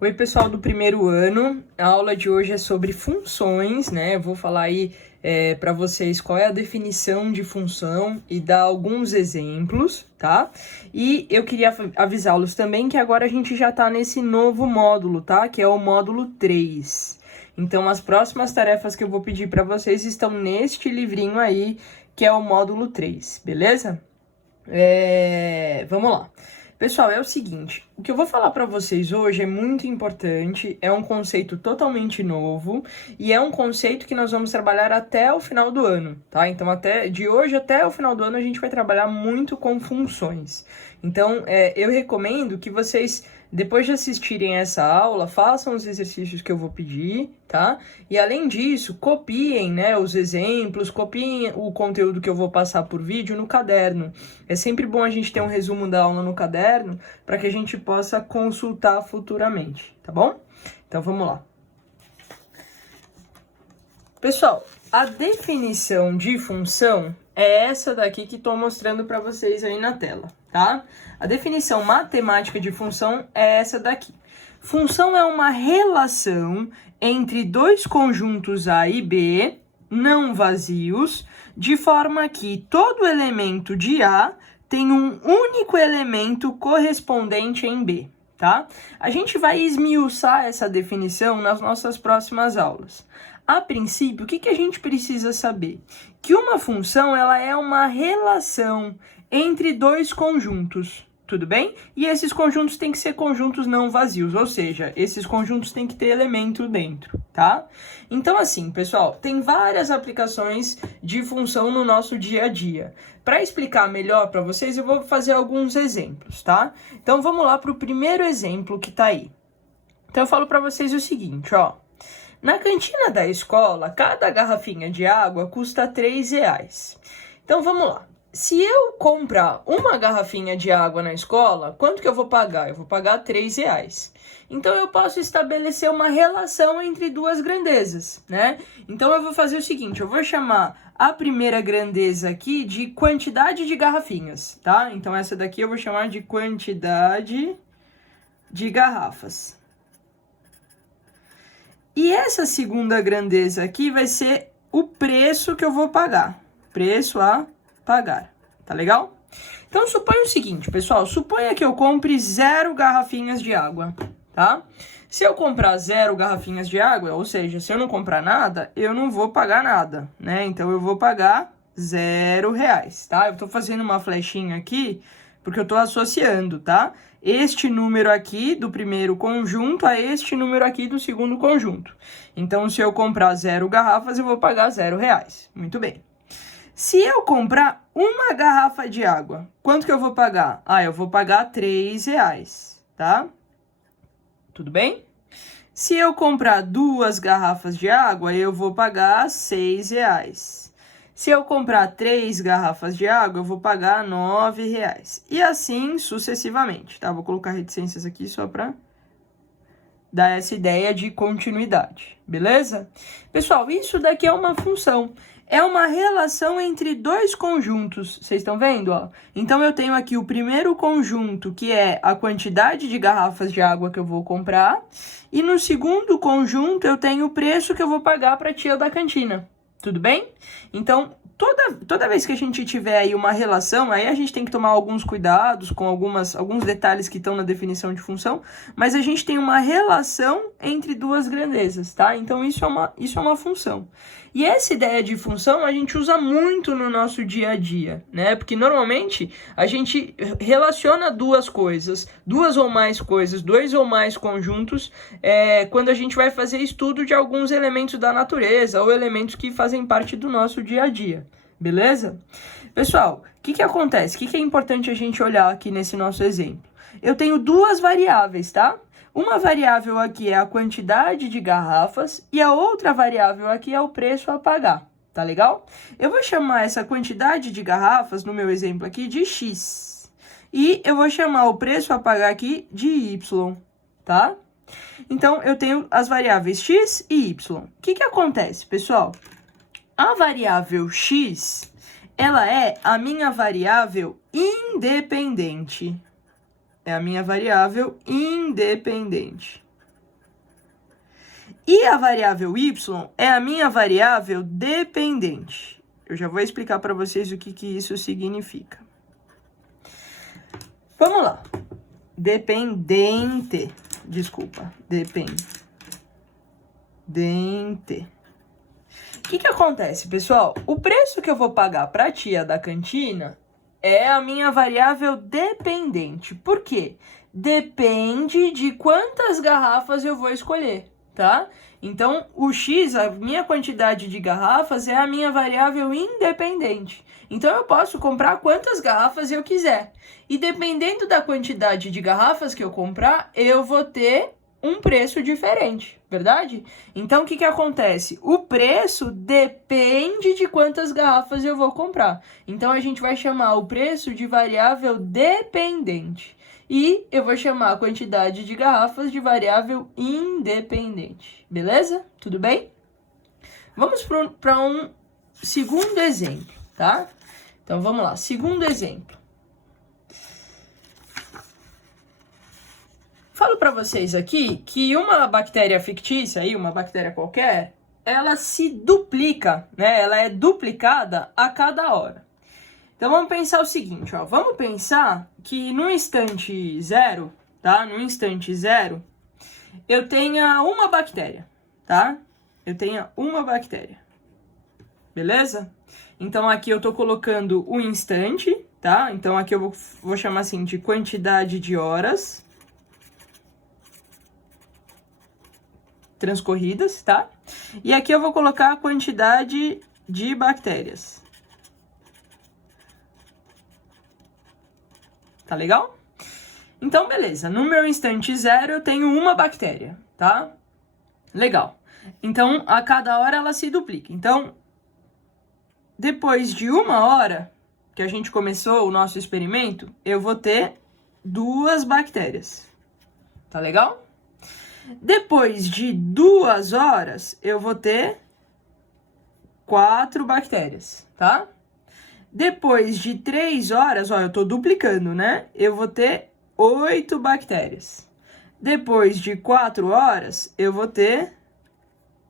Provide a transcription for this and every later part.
Oi, pessoal do primeiro ano. A aula de hoje é sobre funções, né? Eu vou falar aí para vocês qual é a definição de função e dar alguns exemplos, tá? E eu queria avisá-los também que agora a gente já tá nesse novo módulo, tá? Que é o módulo 3. Então, as próximas tarefas que eu vou pedir para vocês estão neste livrinho aí, que é o módulo 3, beleza? Vamos lá. Pessoal, é o seguinte, o que eu vou falar para vocês hoje é muito importante, é um conceito totalmente novo e é um conceito que nós vamos trabalhar até o final do ano, tá? Então, de hoje até o final do ano a gente vai trabalhar muito com funções. Então, eu recomendo que vocês, depois de assistirem essa aula, façam os exercícios que eu vou pedir, tá? E além disso, copiem, né, os exemplos, copiem o conteúdo que eu vou passar por vídeo no caderno. É sempre bom a gente ter um resumo da aula no caderno para que a gente possa consultar futuramente, tá bom? Então vamos lá. Pessoal, a definição de função é essa daqui que estou mostrando para vocês aí na tela, tá? A definição matemática de função é essa daqui. Função é uma relação entre dois conjuntos A e B, não vazios, de forma que todo elemento de A tem um único elemento correspondente em B, tá? A gente vai esmiuçar essa definição nas nossas próximas aulas. A princípio, o que a gente precisa saber? Que uma função ela é uma relação entre dois conjuntos, tudo bem? E esses conjuntos têm que ser conjuntos não vazios, ou seja, esses conjuntos têm que ter elemento dentro, tá? Então, assim, pessoal, tem várias aplicações de função no nosso dia a dia. Para explicar melhor para vocês, eu vou fazer alguns exemplos, tá? Então, vamos lá para o primeiro exemplo que está aí. Então, eu falo para vocês o seguinte, ó. Na cantina da escola, cada garrafinha de água custa R$3. Então, vamos lá. Se eu comprar uma garrafinha de água na escola, quanto que eu vou pagar? Eu vou pagar R$3. Então, eu posso estabelecer uma relação entre duas grandezas, né? Então, eu vou fazer o seguinte, eu vou chamar a primeira grandeza aqui de quantidade de garrafinhas, tá? Então, essa daqui eu vou chamar de quantidade de garrafas. E essa segunda grandeza aqui vai ser o preço que eu vou pagar. Preço a pagar. Tá legal? Então, suponha o seguinte, pessoal. Suponha que eu compre 0 garrafinhas de água, tá? Se eu comprar 0 garrafinhas de água, ou seja, se eu não comprar nada, eu não vou pagar nada, né? Então, eu vou pagar R$0, tá? Eu tô fazendo uma flechinha aqui porque eu tô associando, tá? Este número aqui do primeiro conjunto a este número aqui do segundo conjunto. Então, se eu comprar 0 garrafas, eu vou pagar R$0. Muito bem. Se eu comprar uma garrafa de água, quanto que eu vou pagar? Eu vou pagar R$3, tá? Tudo bem? Se eu comprar 2 garrafas de água, eu vou pagar R$6. Se eu comprar 3 garrafas de água, eu vou pagar R$9. E assim sucessivamente, tá? Vou colocar reticências aqui só para dar essa ideia de continuidade, beleza? Pessoal, isso daqui é uma função. É uma relação entre dois conjuntos, vocês estão vendo, ó? Então, eu tenho aqui o primeiro conjunto, que é a quantidade de garrafas de água que eu vou comprar. E no segundo conjunto, eu tenho o preço que eu vou pagar para a tia da cantina. Tudo bem? Então, toda vez que a gente tiver aí uma relação, aí a gente tem que tomar alguns cuidados com alguns detalhes que estão na definição de função, mas a gente tem uma relação entre duas grandezas, tá? Então, isso é uma função. E essa ideia de função a gente usa muito no nosso dia a dia, né? Porque normalmente a gente relaciona duas coisas, duas ou mais coisas, dois ou mais conjuntos, quando a gente vai fazer estudo de alguns elementos da natureza ou elementos que fazem parte do nosso dia a dia, beleza? Pessoal, o que acontece? O que é importante a gente olhar aqui nesse nosso exemplo? Eu tenho duas variáveis, tá? Uma variável aqui é a quantidade de garrafas e a outra variável aqui é o preço a pagar, tá legal? Eu vou chamar essa quantidade de garrafas, no meu exemplo aqui, de X. E eu vou chamar o preço a pagar aqui de Y, tá? Então, eu tenho as variáveis X e Y. O que acontece, pessoal? A variável X, ela é a minha variável independente. É a minha variável independente. E a variável y é a minha variável dependente. Eu já vou explicar para vocês o que isso significa. Vamos lá. Dependente. Desculpa. Dependente. O que acontece, pessoal? O preço que eu vou pagar para a tia da cantina é a minha variável dependente. Por quê? Depende de quantas garrafas eu vou escolher, tá? Então, o X, a minha quantidade de garrafas, é a minha variável independente. Então, eu posso comprar quantas garrafas eu quiser. E dependendo da quantidade de garrafas que eu comprar, eu vou ter um preço diferente, verdade? Então, o que acontece? O preço depende de quantas garrafas eu vou comprar. Então, a gente vai chamar o preço de variável dependente. E eu vou chamar a quantidade de garrafas de variável independente. Beleza? Tudo bem? Vamos para um segundo exemplo, tá? Então, vamos lá. Segundo exemplo. Falo para vocês aqui que uma bactéria fictícia, aí, uma bactéria qualquer, ela se duplica, né? Ela é duplicada a cada hora. Então, vamos pensar o seguinte, ó. Vamos pensar que no instante zero, tá? No instante zero, eu tenha uma bactéria, tá? Eu tenha uma bactéria. Beleza? Então, aqui eu tô colocando o instante, tá? Então, aqui eu vou chamar assim de quantidade de horas transcorridas, tá? E aqui eu vou colocar a quantidade de bactérias. Tá legal? Então, beleza. No meu instante zero, eu tenho uma bactéria, tá? Legal. Então, a cada hora ela se duplica. Então, depois de 1 hora que a gente começou o nosso experimento, eu vou ter 2 bactérias. Tá legal? Depois de 2 horas, eu vou ter 4 bactérias, tá? Depois de 3 horas, ó, eu tô duplicando, né? Eu vou ter 8 bactérias. Depois de 4 horas, eu vou ter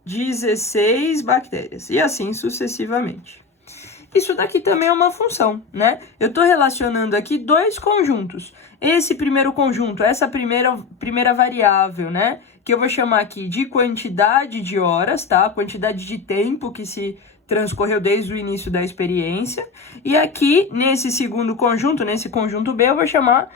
16 bactérias. E assim sucessivamente. Isso daqui também é uma função, né? Eu tô relacionando aqui 2 conjuntos. Esse primeiro conjunto, essa primeira variável, né? Que eu vou chamar aqui de quantidade de horas, tá? Quantidade de tempo que se transcorreu desde o início da experiência. E aqui, nesse segundo conjunto, nesse conjunto B, eu vou chamar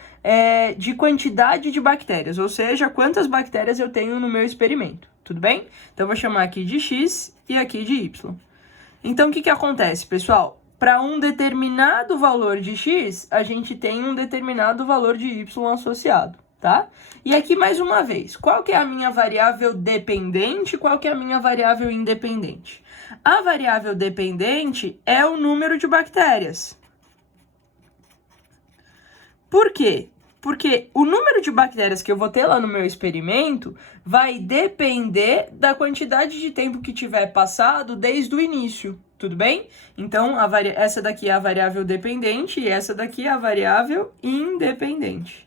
de quantidade de bactérias, ou seja, quantas bactérias eu tenho no meu experimento, tudo bem? Então, eu vou chamar aqui de X e aqui de Y. Então, o que acontece, pessoal? Para um determinado valor de X, a gente tem um determinado valor de Y associado, tá? E aqui, mais uma vez, qual que é a minha variável dependente e qual que é a minha variável independente? A variável dependente é o número de bactérias. Por quê? Porque o número de bactérias que eu vou ter lá no meu experimento vai depender da quantidade de tempo que tiver passado desde o início, tudo bem? Então, essa daqui é a variável dependente e essa daqui é a variável independente.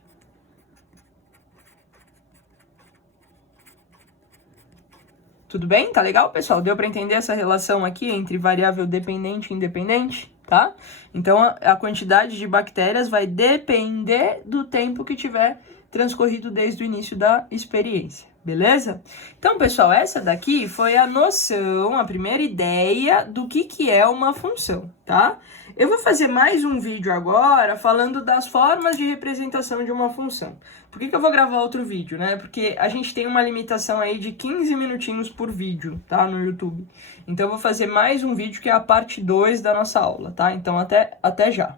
Tudo bem? Tá legal, pessoal? Deu para entender essa relação aqui entre variável dependente e independente, tá? Então, a quantidade de bactérias vai depender do tempo que tiver transcorrido desde o início da experiência, beleza? Então, pessoal, essa daqui foi a noção, a primeira ideia do que é uma função, tá? Eu vou fazer mais um vídeo agora falando das formas de representação de uma função. Por que eu vou gravar outro vídeo, né? Porque a gente tem uma limitação aí de 15 minutinhos por vídeo, tá? No YouTube. Então, eu vou fazer mais um vídeo que é a parte 2 da nossa aula, tá? Então, até já.